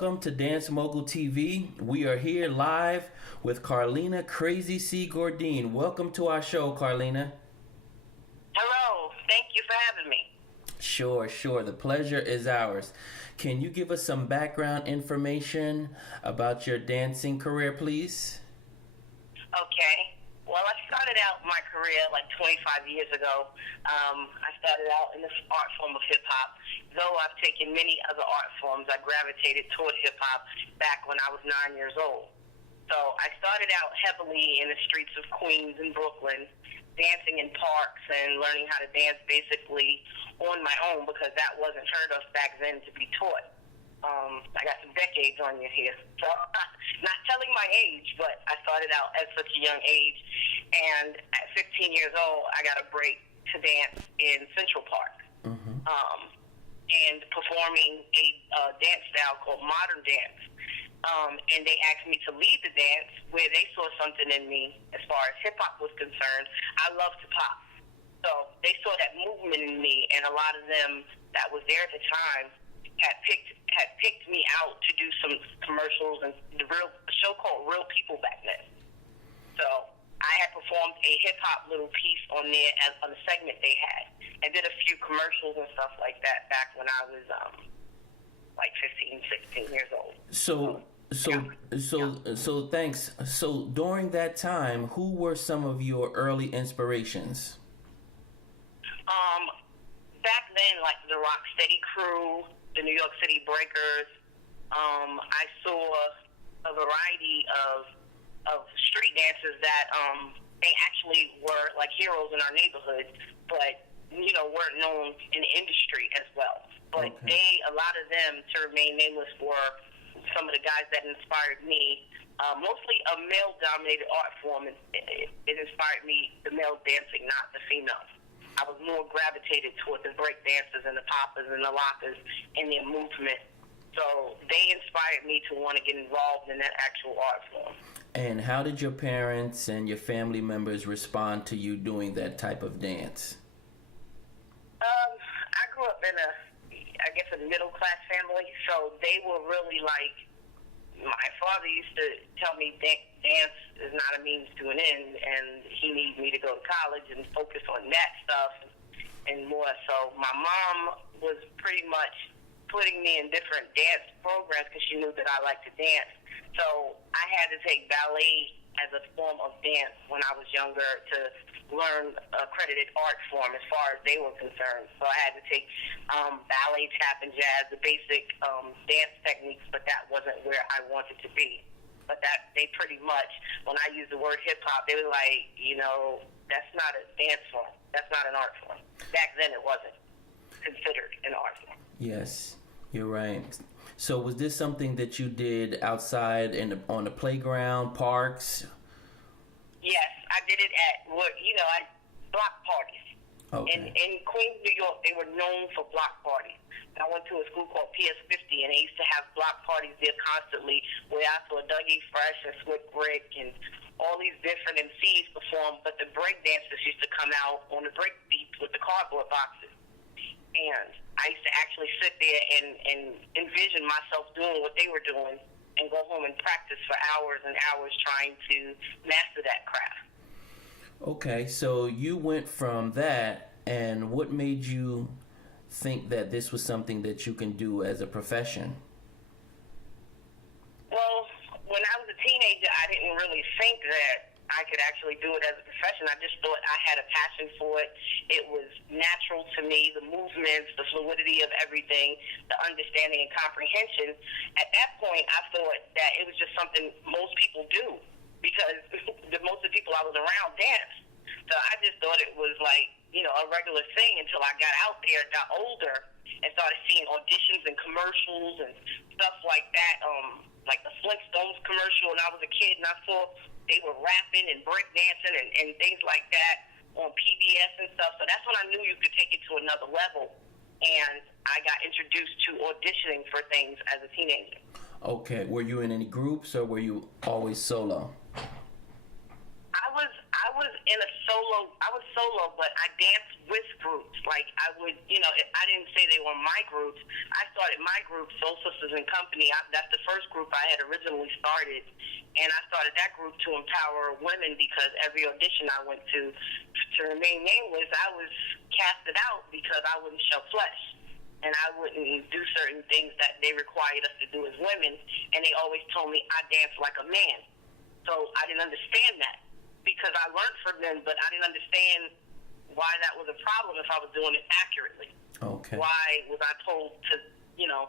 Welcome to Dance Mogul TV. We are here live with Carlena Crazy Cee Gourdine. Welcome to our show, Carlena. Hello. Thank you for having me. Sure. The pleasure is ours. Can you give us some background information about your dancing career, please? Okay. Well, I started out my career like 25 years ago. I started out in the art form of hip-hop. Though I've taken many other art forms, I gravitated toward hip-hop back when I was 9 years old. So I started out heavily in the streets of Queens and Brooklyn, dancing in parks and learning how to dance basically on my own because that wasn't heard of back then to be taught. I got some decades on you here. So, not telling my age, but I started out at such a young age. And at 15 years old, I got a break to dance in Central Park. And performing a dance style called modern dance. And they asked me to lead the dance where they saw something in me as far as hip-hop was concerned. I love to pop. So they saw that movement in me, and a lot of them that was there at the time had picked me out to do some commercials and a show called Real People back then. So I had performed a hip-hop little piece on there on the segment they had, and did a few commercials and stuff like that back when I was like 15, 16 years old. So thanks. So during that time, who were some of your early inspirations? Back then, like the Rocksteady Crew, the New York City Breakers, I saw a variety of street dancers that they actually were like heroes in our neighborhood, but weren't known in the industry as well. But a lot of them, to remain nameless, were some of the guys that inspired me. Mostly a male-dominated art form. It inspired me, the male dancing, not the female. I was more gravitated toward the break dancers and the poppers and the lockers and their movement. So they inspired me to want to get involved in that actual art form. And how did your parents and your family members respond to you doing that type of dance? I grew up in a middle-class family, so they were really like, my father used to tell me dance is not a means to an end, and he needed me to go to college and focus on that stuff and more. So my mom was pretty much putting me in different dance programs because she knew that I liked to dance. So I had to take ballet as a form of dance when I was younger to learn accredited art form as far as they were concerned. So I had to take ballet, tap, and jazz, the basic dance techniques, but that wasn't where I wanted to be. But that they pretty much, when I used the word hip-hop, they were like, that's not a dance form. That's not an art form. Back then it wasn't considered an art form. Yes, you're right. So was this something that you did outside on the playground, parks? Yes, I did it at block parties. Okay. In Queens, New York, they were known for block parties. I went to a school called PS50, and they used to have block parties there constantly, where I saw Dougie Fresh and Slick Rick and all these different MCs perform, but the break dancers used to come out on the break beats with the cardboard boxes. And I used to actually sit there and envision myself doing what they were doing and go home and practice for hours and hours trying to master that craft. Okay, so you went from that, and what made you think that this was something that you can do as a profession? Well, when I was a teenager, I didn't really think that I could actually do it as a profession. I just thought I had a passion for it. It was natural to me, the movements, the fluidity of everything, the understanding and comprehension. At that point, I thought that it was just something most people do because most of the people I was around danced. So I just thought it was like, a regular thing until I got out there, got older, and started seeing auditions and commercials and stuff like that, like the Flintstones commercial when I was a kid, and I saw they were rapping and breakdancing and things like that on PBS and stuff. So that's when I knew you could take it to another level. And I got introduced to auditioning for things as a teenager. Okay. Were you in any groups or were you always solo? I was in a solo. I was solo, but I danced with groups. Like I would, I didn't say they were my groups. I started my group, Soul Sisters and Company. That's the first group I had originally started, and I started that group to empower women because every audition I went to remain nameless, I was casted out because I wouldn't show flesh. And I wouldn't do certain things that they required us to do as women, and they always told me I dance like a man. So I didn't understand that because I learned from them, but I didn't understand why that was a problem if I was doing it accurately. Okay. Why was I told to, no,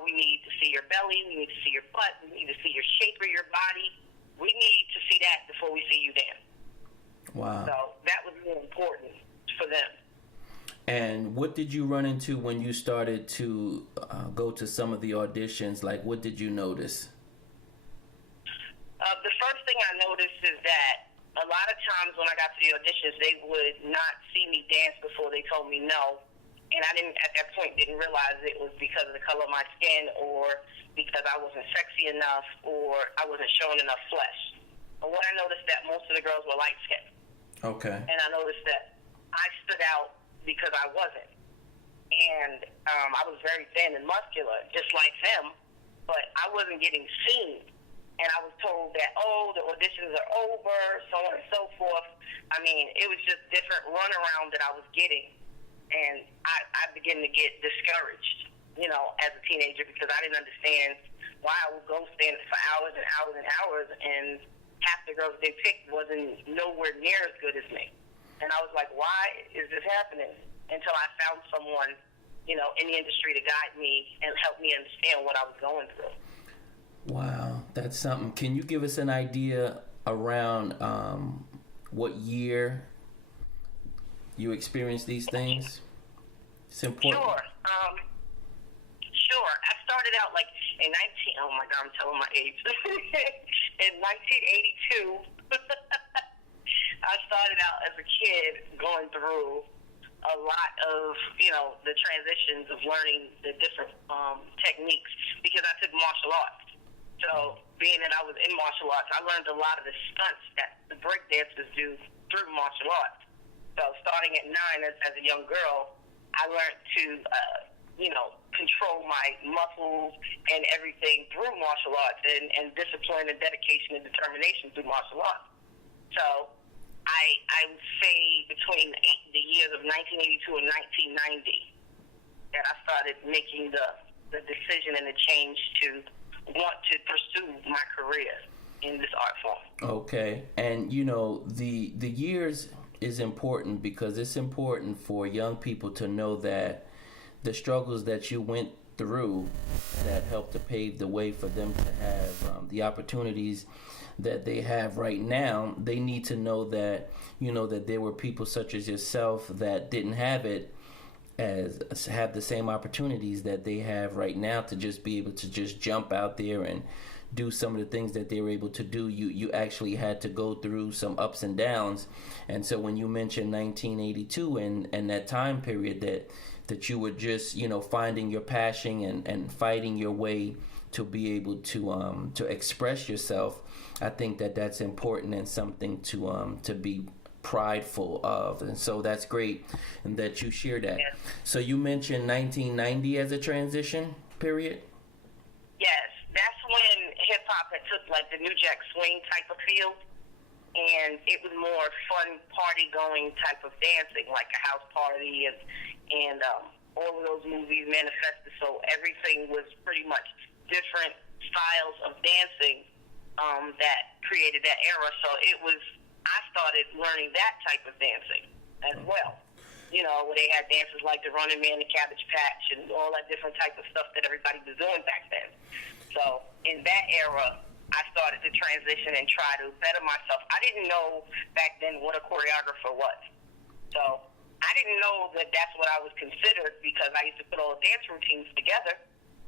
we need to see your belly, we need to see your butt, we need to see your shape of your body. We need to see that before we see you dance. Wow. So that was more important for them. And what did you run into when you started to go to some of the auditions? Like, what did you notice? The first thing I noticed is that a lot of times when I got to the auditions, they would not see me dance before they told me no. And I at that point didn't realize it was because of the color of my skin or because I wasn't sexy enough or I wasn't showing enough flesh. But what I noticed that most of the girls were light-skinned. Okay. And I noticed that I stood out because I wasn't. And I was very thin and muscular, just like them, but I wasn't getting seen. And I was told that, the auditions are over, so on and so forth. I mean, it was just different runaround that I was getting. And I began to get discouraged, as a teenager because I didn't understand why I would go stand for hours and hours and hours, and half the girls they picked wasn't nowhere near as good as me. And I was like, why is this happening? Until I found someone, in the industry to guide me and help me understand what I was going through. Wow, that's something. Can you give us an idea around what year you experienced these things? It's important. Sure. I started out like in oh my God, I'm telling my age. In 1982. I started out as a kid going through a lot of, the transitions of learning the different techniques because I took martial arts. So being that I was in martial arts, I learned a lot of the stunts that the break dancers do through martial arts. So starting at 9 as a young girl, I learned to, control my muscles and everything through martial arts and discipline and dedication and determination through martial arts. So I would say between the years of 1982 and 1990 that I started making the decision and the change to want to pursue my career in this art form. Okay. And, the years is important because it's important for young people to know that the struggles that you went through that helped to pave the way for them to have the opportunities that they have right now, they need to know that, that there were people such as yourself that didn't have the same opportunities that they have right now to just be able to just jump out there and do some of the things that they were able to do. You actually had to go through some ups and downs. And so when you mentioned 1982 and that time period that you were just, finding your passion and fighting your way to be able to express yourself, I think that's important and something to be prideful of. And so that's great and that you share that. Yes. So you mentioned 1990 as a transition period? Yes, that's when hip-hop had took like the New Jack Swing type of feel, and it was more fun party-going type of dancing, like a house party and all of those movies manifested. So everything was pretty much different styles of dancing that created that era. So I started learning that type of dancing as well. Where they had dances like the Running Man, the Cabbage Patch, and all that different type of stuff that everybody was doing back then. So in that era, I started to transition and try to better myself. I didn't know back then what a choreographer was. So I didn't know that that's what I was considered because I used to put all the dance routines together,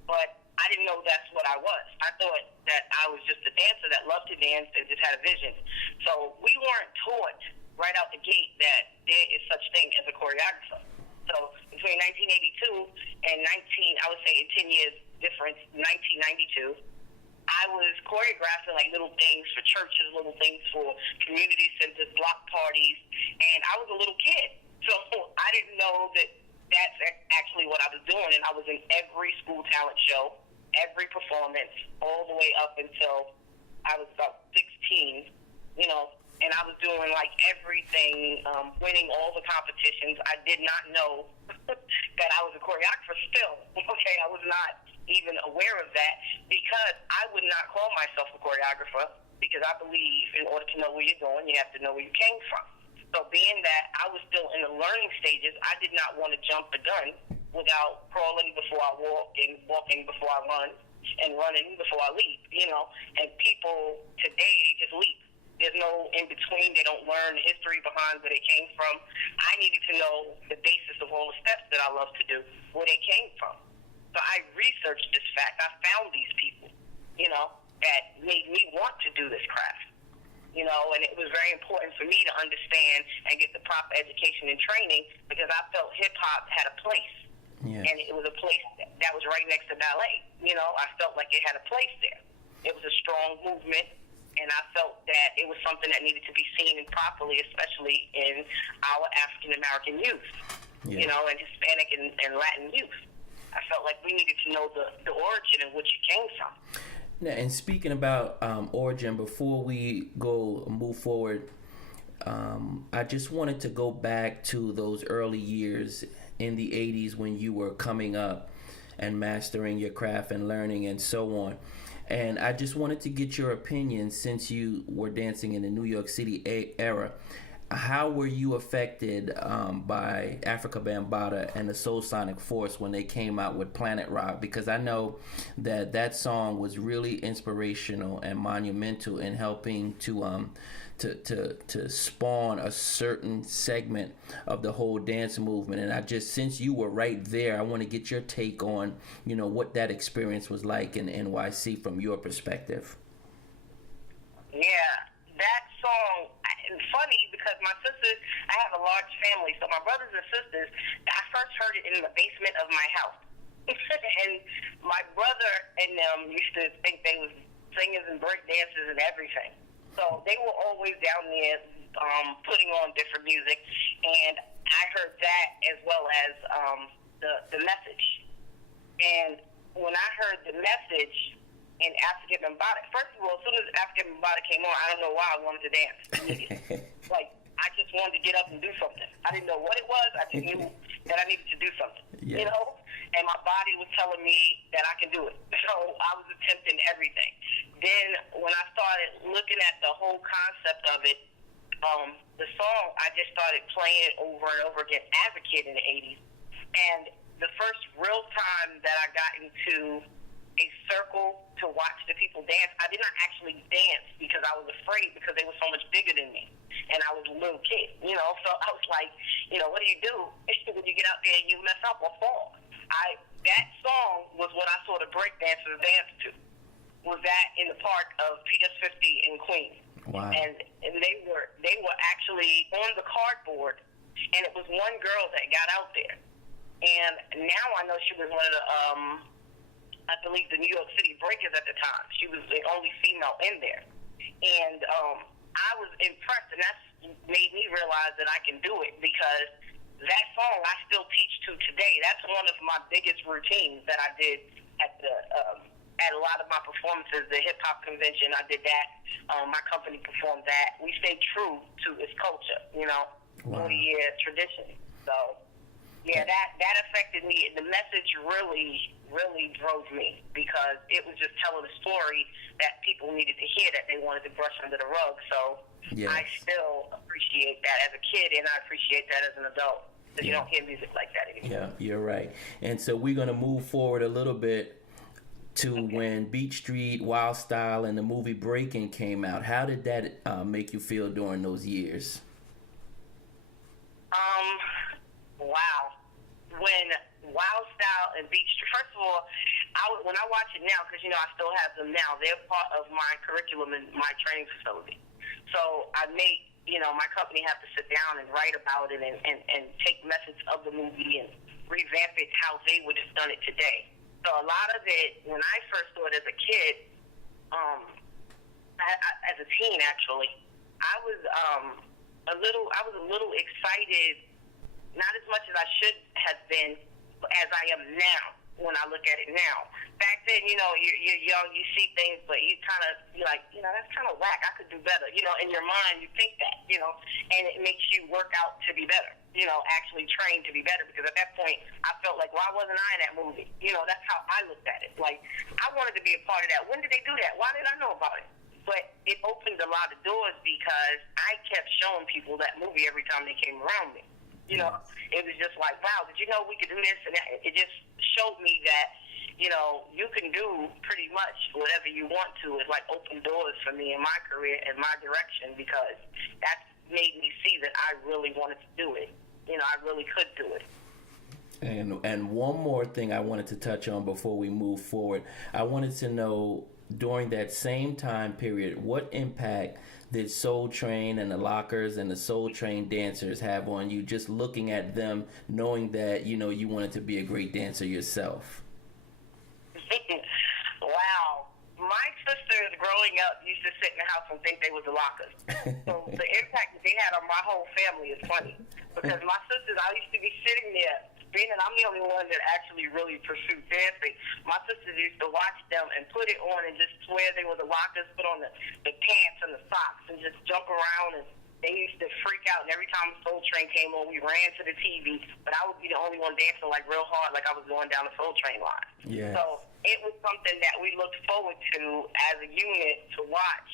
but I didn't know that's what I was. I thought that I was just a dancer that loved to dance and just had a vision. So we weren't taught right out the gate that there is such thing as a choreographer. So between 1982 and I would say in 10 years difference, 1992, I was choreographing like little things for churches, little things for community centers, block parties, and I was a little kid. So I didn't know that that's actually what I was doing, and I was in every school talent show, every performance, all the way up until I was about 16, and I was doing like everything, winning all the competitions. I did not know that I was a choreographer still, okay? I was not even aware of that because I would not call myself a choreographer because I believe in order to know where you're going, you have to know where you came from. So being that I was still in the learning stages, I did not want to jump the gun without crawling before I walk and walking before I run and running before I leap, And people today, they just leap. There's no in between. They don't learn the history behind where they came from. I needed to know the basis of all the steps that I love to do, where they came from. So I researched this fact. I found these people, that made me want to do this craft. And it was very important for me to understand and get the proper education and training because I felt hip-hop had a place. Yeah. And it was a place that was right next to ballet. I felt like it had a place there. It was a strong movement, and I felt that it was something that needed to be seen properly, especially in our African-American youth, and Hispanic and Latin youth. I felt like we needed to know the origin and which it came from. Now, and speaking about origin, before we move forward, I just wanted to go back to those early years in the 80s when you were coming up and mastering your craft and learning and so on. And I just wanted to get your opinion, since you were dancing in the New York City era. How were you affected by Africa Bambaataa and the Soul Sonic Force when they came out with Planet Rock? Because I know that song was really inspirational and monumental in helping to spawn a certain segment of the whole dance movement. And since you were right there, I want to get your take on, what that experience was like in NYC from your perspective. Yeah, that song, it's funny because my sisters, I have a large family, so my brothers and sisters, I first heard it in the basement of my house. And my brother and them used to think they was singers and break dancers and everything. So they were always down there putting on different music, and I heard that as well as the message. And when I heard the message in Africa Bambaataa, first of all, as soon as Africa Bambaataa came on, I don't know why I wanted to dance immediately. Like, I just wanted to get up and do something. I didn't know what it was. I just knew that I needed to do something, And my body was telling me that I can do it. So I was attempting everything. Then when I started looking at the whole concept of it, the song, I just started playing it over and over again as a kid in the 80s. And the first real time that I got into a circle to watch the people dance, I did not actually dance because I was afraid because they were so much bigger than me. And I was a little kid, so I was like, what do you do when you get out there and you mess up or fall? That song was what I saw the break dancers dance to, was that in the park of PS 50 in Queens. Wow. And they were actually on the cardboard, and it was one girl that got out there. And now I know she was one of the, I believe, the New York City Breakers at the time. She was the only female in there. And I was impressed, and that's made me realize that I can do it because that song I still teach to today. That's one of my biggest routines that I did at a lot of my performances. The hip hop convention, I did that. My company performed that. We stay true to its culture, 40-year tradition. So yeah, that affected me. The message really, really drove me because it was just telling a story that people needed to hear that they wanted to brush under the rug. So yes. I still appreciate that as a kid, and I appreciate that as an adult because you don't hear music like that anymore. Yeah, you're right. And so we're going to move forward a little bit to when Beat Street, Wild Style, and the movie Breakin came out. How did that make you feel during those years? Wow. When Wild Style and Beat Street, first of all, when I watch it now, because, I still have them now, they're part of my curriculum in my training facility. So I make, my company have to sit down and write about it and take message of the movie and revamp it how they would have done it today. So a lot of it, when I first saw it as a kid, as a teen, actually, I was a little excited, not as much as I should have been, as I am now. When I look at it now, back then, you're young, you see things, but you're like, that's kind of whack. I could do better. In your mind, you think that, and it makes you work out to be better. Actually train to be better, because at that point, I felt like, why wasn't I in that movie? That's how I looked at it. Like, I wanted to be a part of that. When did they do that? Why did I know about it? But it opened a lot of doors, because I kept showing people that movie every time they came around me. It was just like, wow, did you know we could do this? And it just showed me that, you can do pretty much whatever you want to. It like opened doors for me in my career and my direction, because that made me see that I really wanted to do it. I really could do it. And one more thing I wanted to touch on before we move forward. I wanted to know, during that same time period, what impact did Soul Train and the Lockers and the Soul Train dancers have on you, just looking at them, knowing that, you wanted to be a great dancer yourself? Wow. My sisters growing up used to sit in the house and think they was the Lockers. So the impact that they had on my whole family is funny. Because my sisters, I used to be sitting there, being that I'm the only one that actually really pursued dancing, my sisters used to watch them and put it on and just swear they were the Lockers, put on the pants and the socks and just jump around, and they used to freak out. And every time Soul Train came on, we ran to the TV, but I would be the only one dancing like real hard, like I was going down the Soul Train line. Yeah. So it was something that we looked forward to as a unit to watch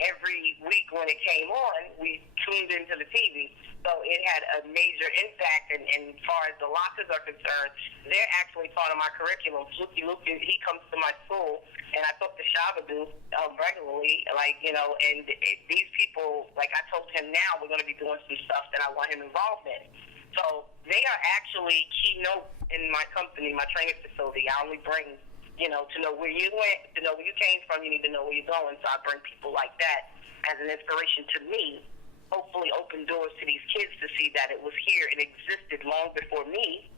every week when it came on. We tuned into the TV. So it had a major impact, and as far as the Lockers are concerned, they're actually part of my curriculum. Luke, he comes to my school, and I talk to Shabadoo regularly, and these people, like I told him now, we're going to be doing some stuff that I want him involved in. So they are actually keynote in my company, my training facility. I only bring, to know where you went, to know where you came from, you need to know where you're going. So I bring people like that as an inspiration to me. Hopefully open doors to these kids to see that it was here, it existed long before me,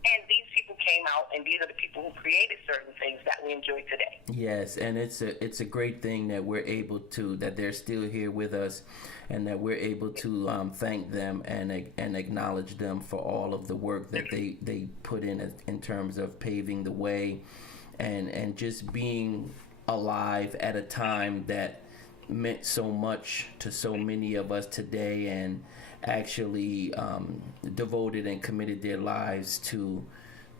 and these people came out, and these are the people who created certain things that we enjoy today. Yes, and it's a great thing that we're able to, that they're still here with us, and that we're able to thank them and acknowledge them for all of the work that they put in terms of paving the way, and just being alive at a time that meant so much to so many of us today, and actually devoted and committed their lives to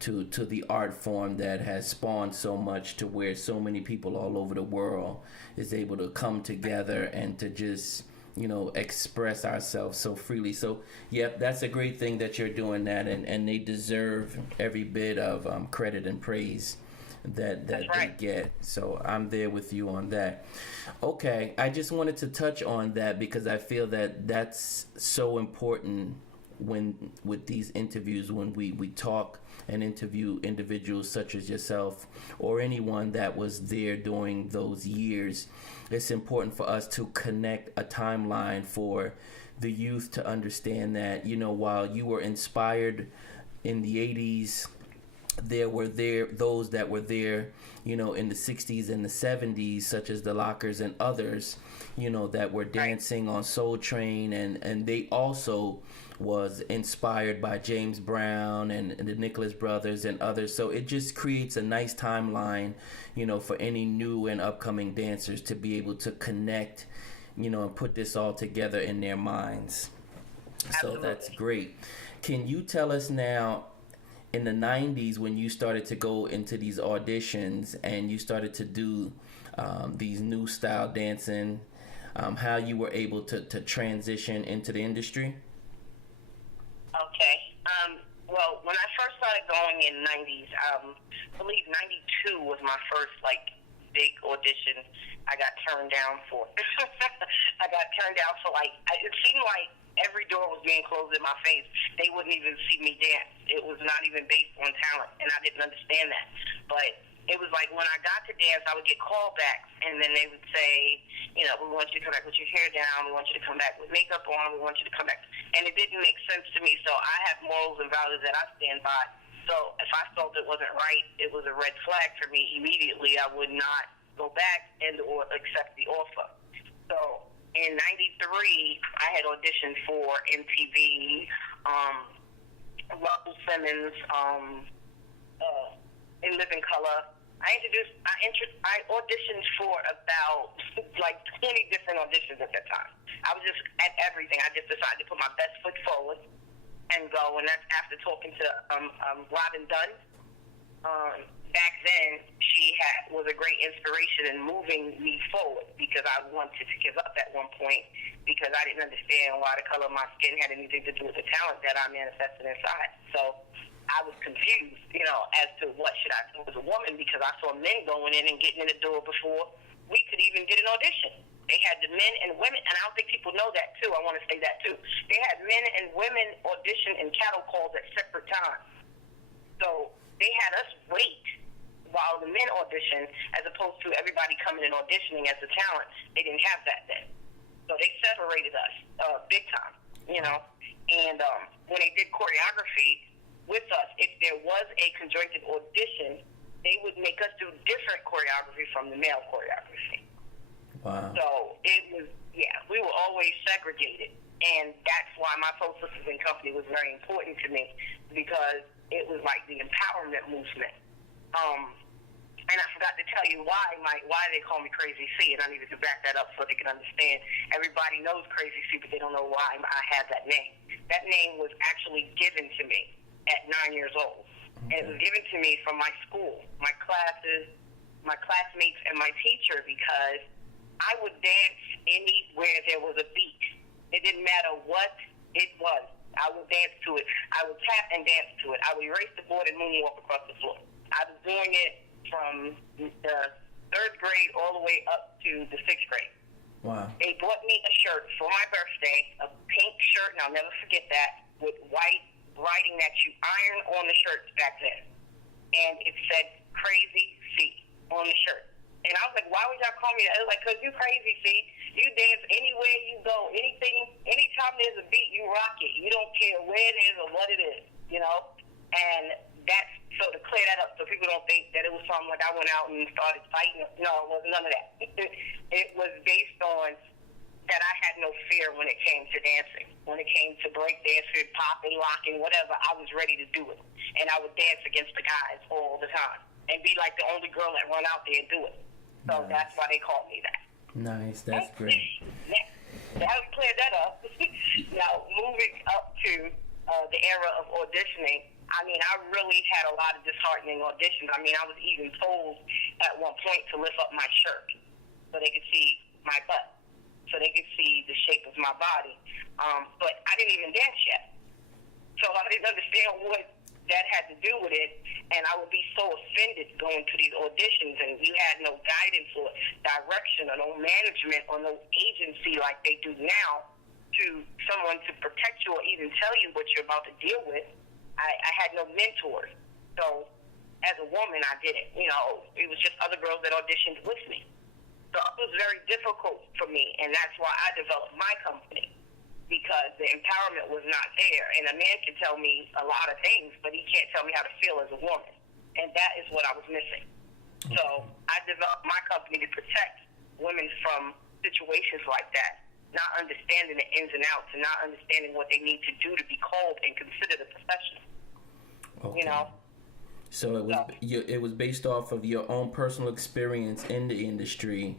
the art form that has spawned so much, to where so many people all over the world is able to come together and to just express ourselves so freely. So yep, that's a great thing that you're doing that, and they deserve every bit of credit and praise that right. They get. So I'm there with you on that. Okay, I just wanted to touch on that, because I feel that that's so important with these interviews, when we talk and interview individuals such as yourself or anyone that was there during those years. It's important for us to connect a timeline for the youth to understand that, while you were inspired in the 80s, there were those that were there, in the 60s and the 70s, such as the Lockers and others, that were dancing on Soul Train, and they also was inspired by James Brown and the Nicholas Brothers and others. So it just creates a nice timeline, for any new and upcoming dancers to be able to connect, and put this all together in their minds. Absolutely. So that's great. Can you tell us now, in the 90s, when you started to go into these auditions and you started to do these new style dancing, how you were able to transition into the industry? Okay. Well, when I first started going in the 90s, I believe 92 was my first, big audition I got turned down for. I got turned down for, it seemed like every door was being closed in my face. They wouldn't even see me dance. It was not even based on talent, and I didn't understand that. But it was like when I got to dance, I would get callbacks, and then they would say, we want you to come back with your hair down, we want you to come back with makeup on, we want you to come back. And it didn't make sense to me, so I have morals and values that I stand by. So if I felt it wasn't right, it was a red flag for me. Immediately, I would not go back and or accept the offer. So in '93, I had auditioned for MTV, Russell Simmons, In Living Color. I auditioned for about like 20 different auditions at that time. I was just at everything. I just decided to put my best foot forward and go, and that's after talking to Robin Dunn. Back then, she was a great inspiration in moving me forward because I wanted to give up at one point because I didn't understand why the color of my skin had anything to do with the talent that I manifested inside. So I was confused, as to what should I do as a woman because I saw men going in and getting in the door before we could even get an audition. They had the men and women, and I don't think people know that too. I want to say that too. They had men and women audition in cattle calls at separate times. So they had us wait while the men auditioned as opposed to everybody coming and auditioning as a talent. They didn't have that then. So they separated us big time, And when they did choreography with us, if there was a conjointed audition, they would make us do different choreography from the male choreography. Wow. So it was, we were always segregated. And that's why my Soul Sisters and Company was very important to me because it was like the empowerment movement. And I forgot to tell you why they call me Crazy C, and I needed to back that up so they can understand. Everybody knows Crazy C, but they don't know why I have that name. That name was actually given to me at 9 years old. And it was given to me from my school, my classes, my classmates, and my teacher because I would dance anywhere there was a beat. It didn't matter what it was. I would dance to it. I would tap and dance to it. I would erase the board and moonwalk across the floor. I was doing it from the 3rd grade all the way up to the 6th grade. Wow. They bought me a shirt for my birthday, a pink shirt, and I'll never forget that, with white writing that you iron on the shirts back then. And it said Crazy C on the shirt. And I was like, why would y'all call me that? It was like, because you Crazy C. You dance anywhere you go. Anytime there's a beat, you rock it. You don't care where it is or what it is, And that's so to clear that up so people don't think that it was something like I went out and started fighting. No, it wasn't none of that. It was based on that I had no fear when it came to dancing. When it came to break dancing, popping, locking, whatever, I was ready to do it. And I would dance against the guys all the time and be like the only girl that run out there and do it. So That's why they called me that. Nice, that's great. Yeah. Now we cleared that up. Now, moving up to the era of auditioning, I really had a lot of disheartening auditions. I was even told at one point to lift up my shirt so they could see my butt, so they could see the shape of my body. But I didn't even dance yet. So I didn't understand what that had to do with it, and I would be so offended going to these auditions, and you had no guidance or direction or no management or no agency like they do now to someone to protect you or even tell you what you're about to deal with. I had no mentors. So as a woman, I didn't. It was just other girls that auditioned with me. So it was very difficult for me, and that's why I developed my company, because the empowerment was not there. And a man can tell me a lot of things, but he can't tell me how to feel as a woman. And that is what I was missing. So I developed my company to protect women from situations like that, not understanding the ins and outs and not understanding what they need to do to be called and considered a professional. Okay. So it was based off of your own personal experience in the industry,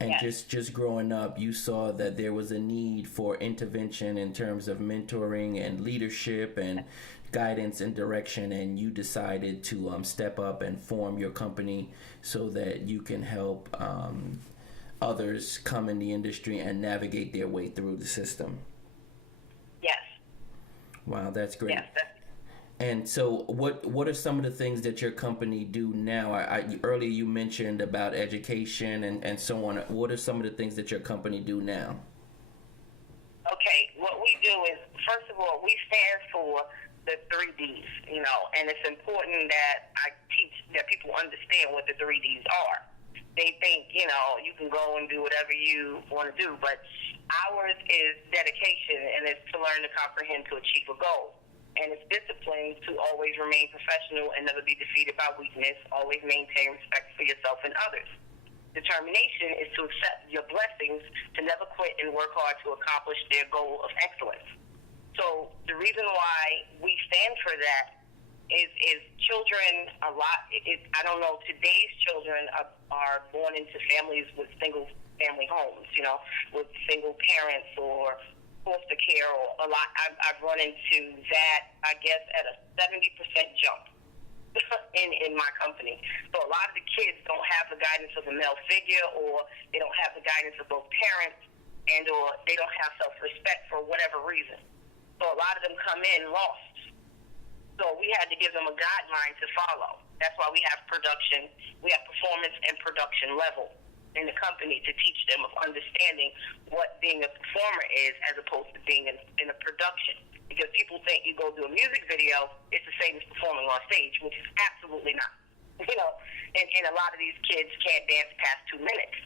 and just growing up, you saw that there was a need for intervention in terms of mentoring and leadership and guidance and direction, and you decided to step up and form your company so that you can help others come in the industry and navigate their way through the system. Yes. Wow, that's great. Yes, and so what are some of the things that your company do now? Earlier you mentioned about education and so on. What are some of the things that your company do now? Okay, what we do is, first of all, we stand for the 3Ds, and it's important that I teach that people understand what the 3Ds are. They think, you can go and do whatever you want to do, but ours is dedication, and it's to learn to comprehend to achieve a goal. And it's discipline to always remain professional and never be defeated by weakness, always maintain respect for yourself and others. determination is to accept your blessings, to never quit and work hard to accomplish their goal of excellence. So the reason why we stand for that is children I don't know, today's children are born into families with single family homes, with single parents or foster care, or a lot. I've run into that, I guess, at a 70% jump in my company. So a lot of the kids don't have the guidance of a male figure, or they don't have the guidance of both parents, and or they don't have self-respect for whatever reason. So a lot of them come in lost. So we had to give them a guideline to follow. That's why we have production. We have performance and production level in the company to teach them of understanding what being a performer is as opposed to being in a production. Because people think you go do a music video, it's the same as performing on stage, which is absolutely not. And a lot of these kids can't dance past 2 minutes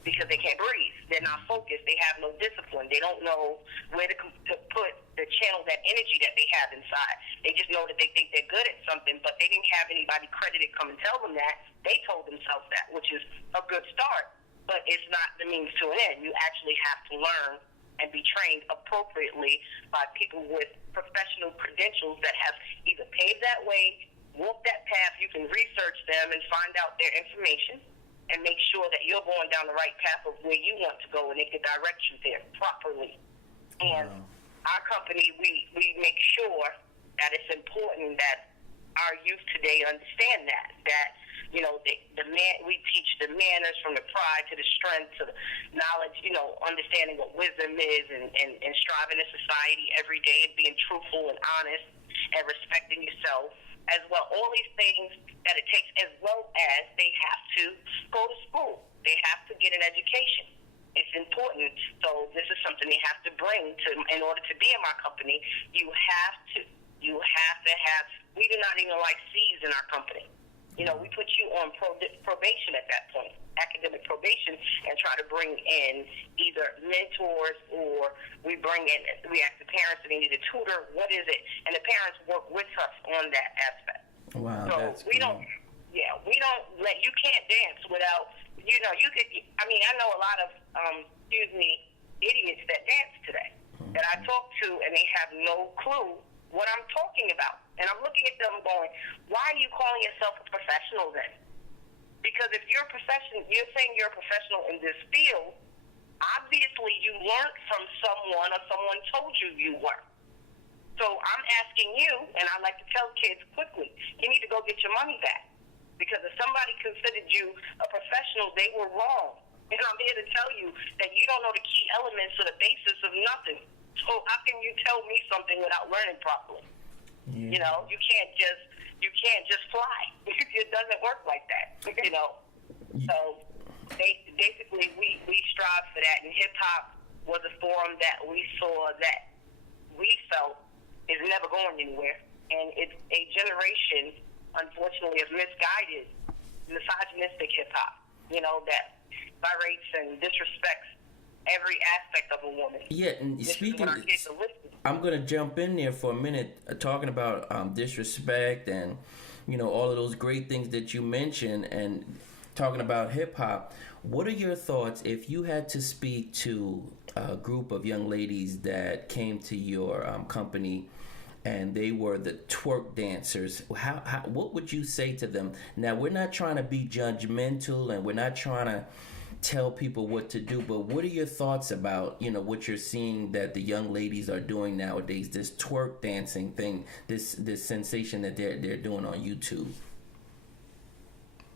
because they can't breathe. They're not focused. They have no discipline. They don't know where to put the channel that energy that they have inside. They just know that they think they're good at something, but they didn't have anybody credited come and tell them that. They told themselves that, which is a good start, but it's not the means to an end. You actually have to learn and be trained appropriately by people with professional credentials that have either paved that way, walked that path. You can research them and find out their information and make sure that you're going down the right path of where you want to go, and they can direct you there properly. And our company, we make sure that it's important that our youth today understand that we teach the manners, from the pride to the strength to the knowledge, understanding what wisdom is, and striving in society every day and being truthful and honest and respecting yourself as well. All these things that it takes, as well as they have to go to school. They have to get an education. It's important. So this is something they have to bring to, in order to be in my company. You have to have, we do not even like C's in our company. We put you on probation at that point, academic probation, and try to bring in either mentors, or we ask the parents if they need a tutor. What is it? And the parents work with us on that aspect. Wow, so that's we cool. You can't dance without, I know a lot of, idiots that dance today that I talk to, and they have no clue what I'm talking about. And I'm looking at them going, why are you calling yourself a professional then? Because if you're saying you're a professional in this field, obviously you learned from someone, or someone told you you were. So I'm asking you, and I like to tell kids quickly, you need to go get your money back. Because if somebody considered you a professional, they were wrong. And I'm here to tell you that you don't know the key elements or the basis of nothing. So how can you tell me something without learning properly? Yeah. You can't just fly. It doesn't work like that. So basically, we strive for that, and hip hop was a forum that we saw that we felt is never going anywhere, and it's a generation, unfortunately, of misguided, misogynistic hip hop. That violates and disrespects every aspect of a woman. Yeah, and speaking, I'm going to jump in there for a minute, talking about disrespect and, all of those great things that you mentioned, and talking about hip-hop. What are your thoughts if you had to speak to a group of young ladies that came to your company and they were the twerk dancers? What would you say to them? Now, we're not trying to be judgmental, and we're not trying to tell people what to do, but what are your thoughts about what you're seeing that the young ladies are doing nowadays, this twerk dancing thing, this sensation that they're doing on YouTube?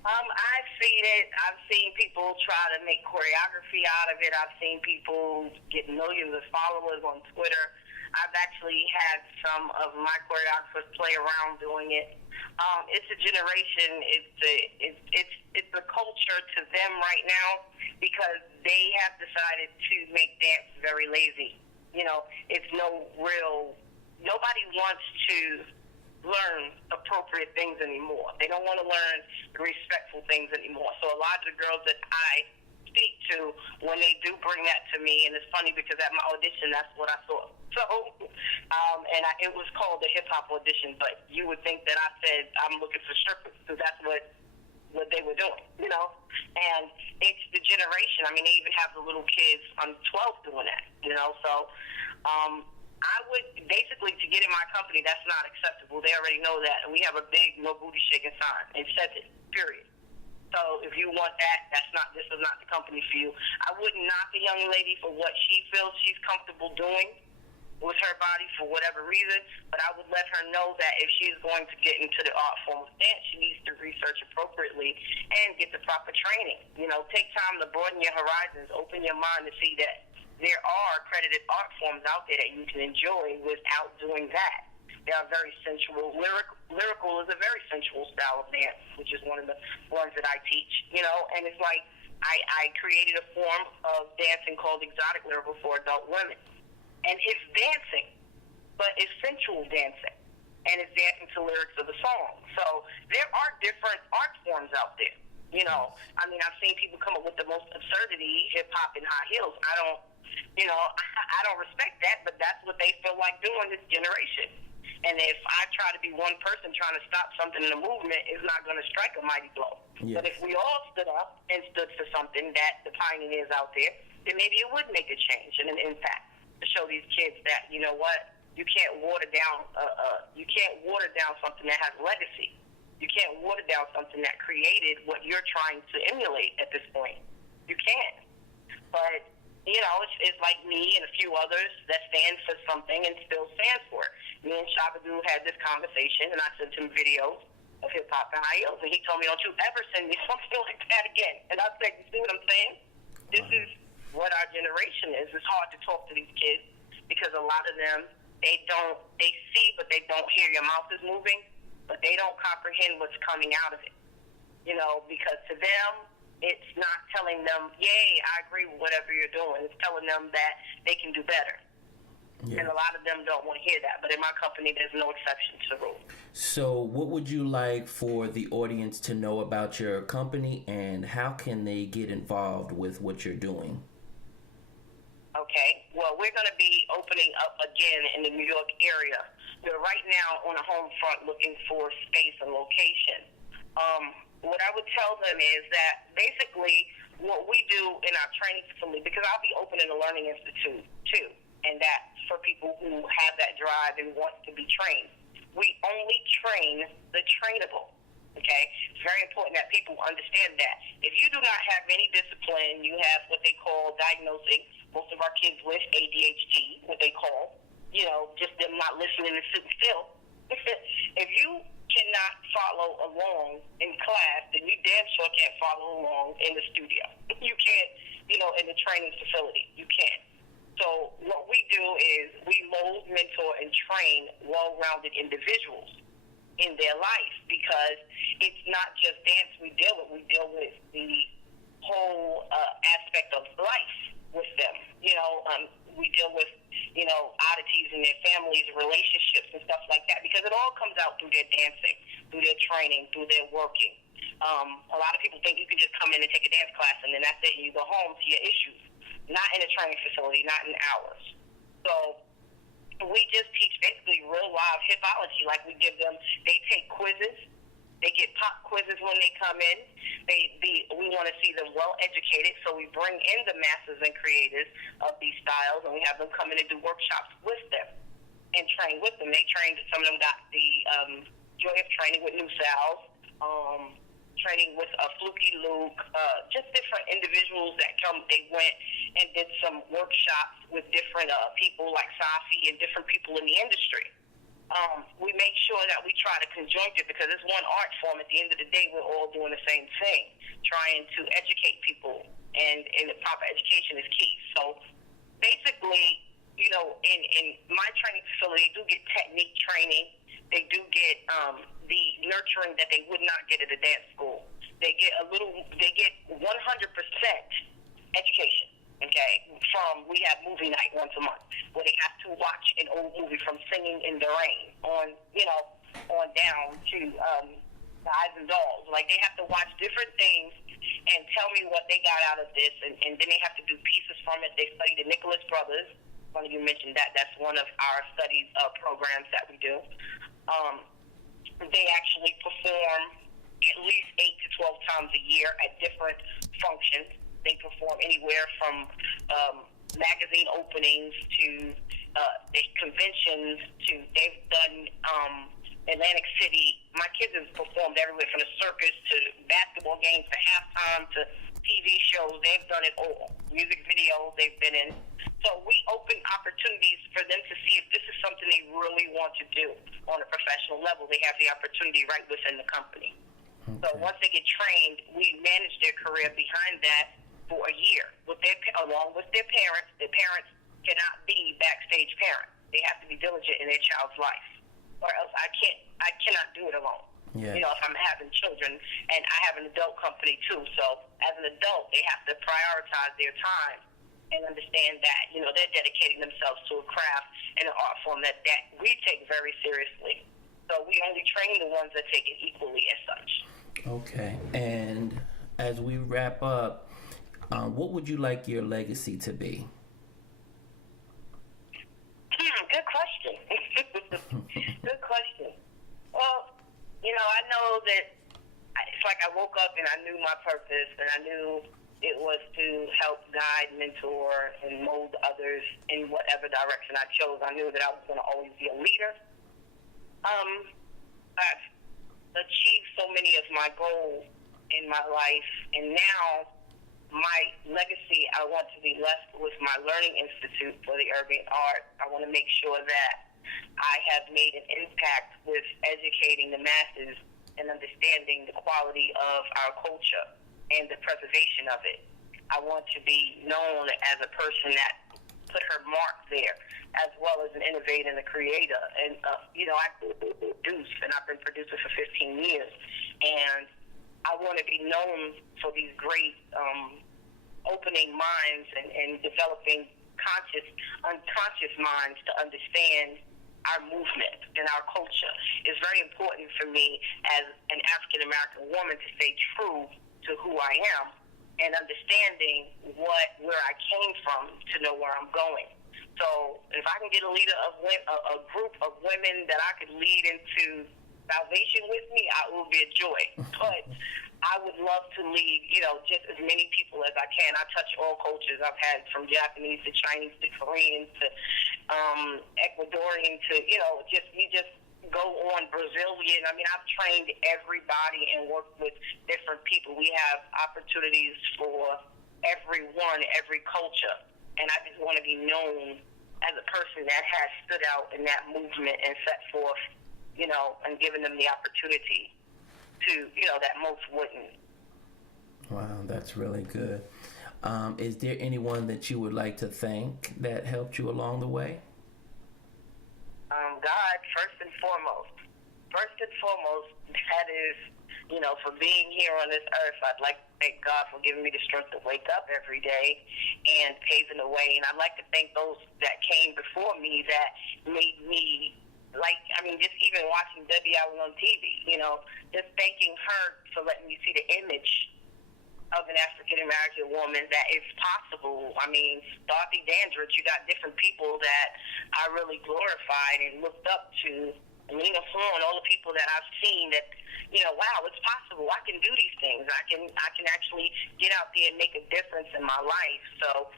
I've seen it. I've seen people try to make choreography out of it. I've seen people get millions of followers on Twitter. I've actually had some of my choreographers play around doing it. It's a generation. It's a culture to them right now, because they have decided to make dance very lazy. It's nobody wants to learn appropriate things anymore. They don't want to learn respectful things anymore. So a lot of the girls that I speak to, when they do bring that to me, and it's funny because at my audition, that's what I saw. So, it was called the hip hop audition, but you would think that I said I'm looking for strippers, because that's what what they were doing, you know. And it's the generation. I mean, they even have the little kids under 12 doing that, you know. So I would basically, to get in my company, that's not acceptable. They already know that, and we have a big no booty shaking sign. It says it, period. So if you want that, this is not the company for you. I wouldn't knock a young lady for what she feels she's comfortable doing with her body for whatever reason, but I would let her know that if she's going to get into the art form of dance, she needs to research appropriately and get the proper training. You know, take time to broaden your horizons, open your mind to see that there are accredited art forms out there that you can enjoy without doing that. They are very sensual. Lyrical is a very sensual style of dance, which is one of the ones that I teach, you know, and it's like I created a form of dancing called exotic lyrical for adult women. And it's dancing, but it's sensual dancing, and it's dancing to lyrics of the song. So there are different art forms out there. You know, I mean, I've seen people come up with the most absurdity, hip-hop and high heels. I don't respect that, but that's what they feel like doing this generation. And if I try to be one person trying to stop something in the movement, it's not going to strike a mighty blow. Yes. But if we all stood up and stood for something that the pioneers out there, then maybe it would make a change and an impact to show these kids that, you know what, you can't water down something that has legacy. You can't water down something that created what you're trying to emulate at this point. You can't. But you know, it's like me and a few others that stand for something and still stand for it. Me and Shabadoo had this conversation, and I sent him videos of hip-hop and high heels, and he told me, don't you ever send me something like that again. And I said, you see what I'm saying? This is what our generation is. It's hard to talk to these kids because a lot of them, they see, but they don't hear. Your mouth is moving, but they don't comprehend what's coming out of it. You know, because to them, it's not telling them, yay, I agree with whatever you're doing. It's telling them that they can do better. Yeah. And a lot of them don't want to hear that. But in my company, there's no exception to the rule. So what would you like for the audience to know about your company, and how can they get involved with what you're doing? Okay. Well, we're going to be opening up again in the New York area. We're right now on a home front looking for space and location. What I would tell them is that basically what we do in our training facility, because I'll be opening a learning institute too, and that's for people who have that drive and want to be trained. We only train the trainable, okay? It's very important that people understand that. If you do not have any discipline, you have what they call diagnosing most of our kids with ADHD, what they call, you know, just them not listening and sitting still. If you cannot follow along in class, then you damn sure can't follow along in the studio. You can't, you know, in the training facility. You can't. So what we do is we mold, mentor, and train well-rounded individuals in their life, because it's not just dance we deal with. We deal with the whole aspect of life with them. You know, we deal with, you know, oddities in their families, relationships, and stuff like that, because it all comes out through their dancing, through their training, through their working. A lot of people think you can just come in and take a dance class and then that's it, and you go home to your issues. Not in a training facility, not in ours. So we just teach basically real live hipology. Like we give them, they take quizzes. They get pop quizzes when they come in. We want to see them well educated, so we bring in the masters and creators of these styles, and we have them come in and do workshops with them and train with them. They trained, some of them got the joy of training with New Sal's, training with Fluky Luke, just different individuals that come. They went and did some workshops with different people like Safi and different people in the industry. We make sure that we try to conjoint it, because it's one art form. At the end of the day, we're all doing the same thing, trying to educate people, and the proper education is key. So basically, you know, in my training facility, they do get technique training. They do get the nurturing that they would not get at a dance school. They get 100% education. Okay, we have movie night once a month where they have to watch an old movie from Singing in the Rain on down to Guys and Dolls. Like, they have to watch different things and tell me what they got out of this, and then they have to do pieces from it. They study the Nicholas Brothers. One of you mentioned that. That's one of our studies programs that we do. They actually perform at least 8 to 12 times a year at different functions. They perform anywhere from magazine openings to conventions to they've done Atlantic City. My kids have performed everywhere from the circus to basketball games to halftime to TV shows. They've done it all. Music videos they've been in. So we open opportunities for them to see if this is something they really want to do on a professional level. They have the opportunity right within the company. Okay. So once they get trained, we manage their career behind that for a year with along with their parents. Their parents cannot be backstage parents. They have to be diligent in their child's life, or else I cannot do it alone. Yeah. You know, if I'm having children, and I have an adult company too, so as an adult, they have to prioritize their time and understand that, you know, they're dedicating themselves to a craft and an art form that we take very seriously. So we only train the ones that take it equally as such. Okay. And as we wrap up, what would you like your legacy to be? Good question. Good question. Well, you know, I know that it's like I woke up and I knew my purpose, and I knew it was to help guide, mentor, and mold others in whatever direction I chose. I knew that I was going to always be a leader. I've achieved so many of my goals in my life, and now my legacy, I want to be left with my Learning Institute for the Urban Art. I want to make sure that I have made an impact with educating the masses and understanding the quality of our culture and the preservation of it. I want to be known as a person that put her mark there, as well as an innovator and a creator. And, you know, I produce, and I've been producer for 15 years. And I want to be known for these great opening minds and developing unconscious minds to understand our movement and our culture. Is very important for me as an African-American woman to stay true to who I am and understanding where I came from to know where I'm going. So if I can get a group of women that I could lead into salvation with me, it will be a joy. But I would love to lead, you know, just as many people as I can. I touch all cultures. I've had from Japanese to Chinese to Korean to Ecuadorian to, you know, you just go on Brazilian. I mean, I've trained everybody and worked with different people. We have opportunities for everyone, every culture. And I just want to be known as a person that has stood out in that movement and set forth, you know, and given them the opportunity to, you know, that most wouldn't. Wow, that's really good. Is there anyone that you would like to thank that helped you along the way? God, first and foremost. First and foremost, that is, you know, for being here on this earth. I'd like to thank God for giving me the strength to wake up every day and paving the way. And I'd like to thank those that came before me that made me, just even watching Debbie Allen on TV, you know, just thanking her for letting me see the image of an African-American woman that is possible. I mean, Dorothy Dandridge, you got different people that I really glorified and looked up to. Lena Horne, all the people that I've seen that, you know, wow, it's possible. I can do these things. I can actually get out there and make a difference in my life. So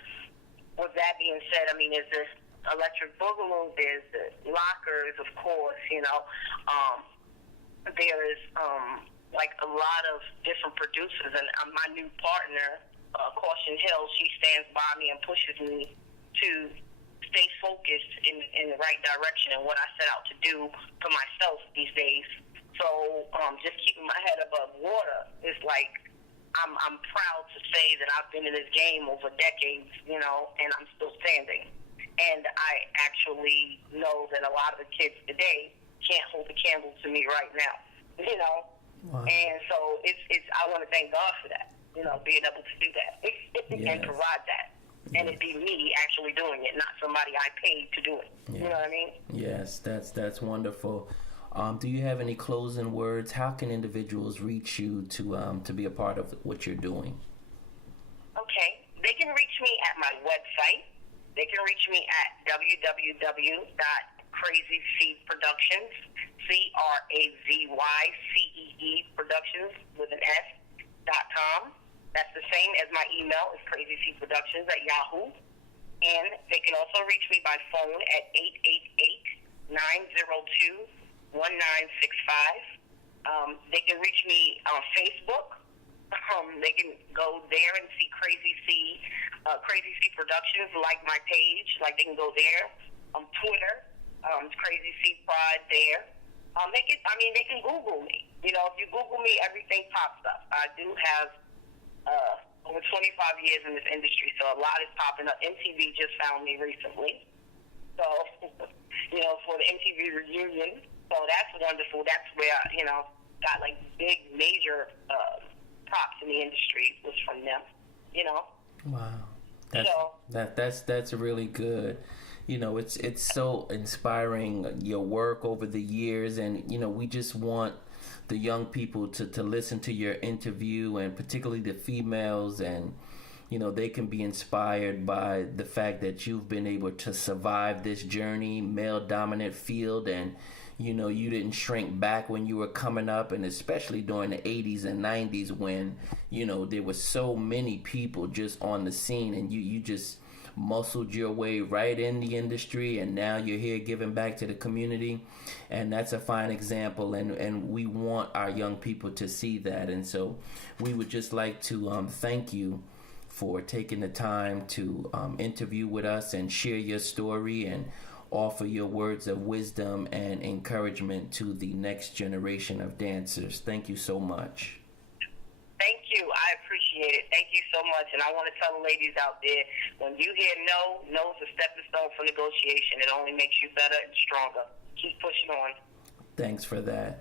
with that being said, I mean, there's the Electric Boogaloo, there's the Lockers, of course, you know. There is like a lot of different producers, and my new partner, Caution Hill, she stands by me and pushes me to stay focused in the right direction and what I set out to do for myself these days. So just keeping my head above water is like, I'm proud to say that I've been in this game over decades, you know, and I'm still standing. And I actually know that a lot of the kids today can't hold a candle to me right now, you know. Wow. And so it's I want to thank God for that, you know, being able to do that and provide that. And it be me actually doing it, not somebody I paid to do it. Yeah. You know what I mean? Yes, that's wonderful. Do you have any closing words? How can individuals reach you to be a part of what you're doing? Okay. They can reach me at my website. They can reach me at www.crazyseedproductions, CrazyCee Productions with an S.com. That's the same as my email, is crazycproductions@yahoo. And they can also reach me by phone at 888-902-1965. They can reach me on Facebook. They can go there and see Crazy C Productions, like my page. Like, they can go there. Twitter, Crazy C Pride there. They can Google me. You know, if you Google me, everything pops up. I do have over 25 years in this industry, so a lot is popping up. MTV just found me recently. So, you know, for the MTV reunion. So that's wonderful. That's where, you know, got like big, major props in the industry was from them, you know. Wow. That's really good. You know, it's so inspiring, your work over the years, and, you know, we just want the young people to listen to your interview, and particularly the females, and, you know, they can be inspired by the fact that you've been able to survive this journey, male dominant field, and, you know, you didn't shrink back when you were coming up, and especially during the 80s and 90s when, you know, there were so many people just on the scene, and you just muscled your way right in the industry, and now you're here giving back to the community, and that's a fine example, and we want our young people to see that. And so we would just like to thank you for taking the time to interview with us and share your story and offer your words of wisdom and encouragement to the next generation of dancers. Thank you so much. Thank you. I appreciate it. Thank you so much. And I want to tell the ladies out there, when you hear no is a stepping stone for negotiation. It only makes you better and stronger. Keep pushing on. Thanks for that.